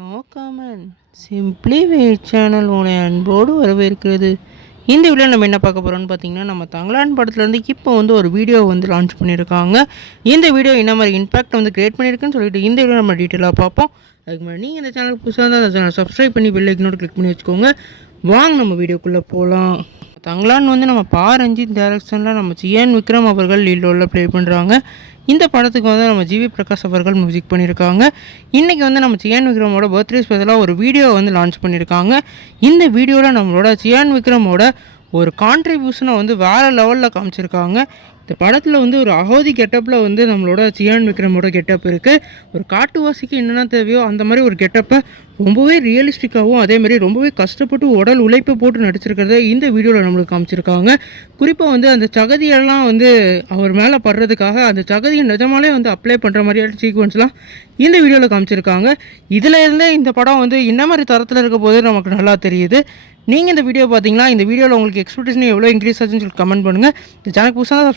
No comment simply வே channel உங்களை அன்போடு வரவேற்கிறது. இந்த வீடியோ நம்ம என்ன பார்க்க போகிறோம்னு பார்த்தீங்கன்னா, நம்ம தங்கலான் படத்துலேருந்து இப்போ ஒரு வீடியோ லான்ச் பண்ணியிருக்காங்க. இந்த வீடியோ என்ன மாதிரி இம்பாக்ட் கிரியேட் பண்ணியிருக்குன்னு சொல்லிட்டு இந்த வீடியோ நம்ம டீட்டெயிலாக பார்ப்போம். அதுக்கு முன்னாடி நீங்கள் இந்த சேனலுக்கு புதுசாக இருந்தால் அந்த சேனல் சப்ஸ்கிரைப் பண்ணி பெல் ஐக்கனோட கிளிக் பண்ணி வச்சுக்கோங்க. வாங்க நம்ம வீடியோக்குள்ளே போகலாம். தங்கலான் நம்ம பா ரஞ்சித் டைரக்ஷனில் நம்ம சியான் விக்ரம் அவர்கள் லீட் ரோலில் ப்ளே பண்ணுறாங்க. இந்த படத்துக்கு நம்ம ஜிவி பிரகாஷ் அவர்கள் மியூசிக் பண்ணியிருக்காங்க. இன்றைக்கி நம்ம சியான் விக்ரமோட பர்த்டே ஸ்பெஷலாக ஒரு வீடியோ லான்ச் பண்ணியிருக்காங்க. இந்த வீடியோவில் நம்மளோட சியான் விக்ரமோட ஒரு கான்ட்ரிபியூஷனை வேறு லெவலில் காமிச்சிருக்காங்க. இந்த படத்தில் ஒரு அகோதி கெட்டப்பில் நம்மளோட சியான் விக்ரமோட கெட்டப் இருக்குது. ஒரு காட்டுவாசிக்கு என்னென்ன தேவையோ அந்த மாதிரி ஒரு கெட்டப்பை ரொம்பவே ரியலிஸ்டிக்காகவும் அதேமாதிரி ரொம்பவே கஷ்டப்பட்டு உடல் உழைப்பை போட்டு நடிச்சிருக்கிறத இந்த வீடியோவில் நம்மளுக்கு காமிச்சிருக்காங்க. குறிப்பாக அந்த சகதியெல்லாம் அவர் மேலே படுறதுக்காக அந்த சகதியை நிஜமாலே அப்ளை பண்ணுற மாதிரியான சீக்வன்ஸ்லாம் இந்த வீடியோவில் காமிச்சிருக்காங்க. இதில் இருந்தே இந்த படம் என்ன மாதிரி தரத்தில் இருக்க போது நமக்கு நல்லா தெரியுது. நீங்கள் இந்த வீடியோ பார்த்தீங்கன்னா இந்த வீடியோவில் உங்களுக்கு எக்ஸ்பெக்டேஷன் எவ்வளோ இன்க்ரீஸ் ஆச்சுன்னு சொல்லி கமெண்ட் பண்ணுங்கள். இந்த சேனல் புதுசாக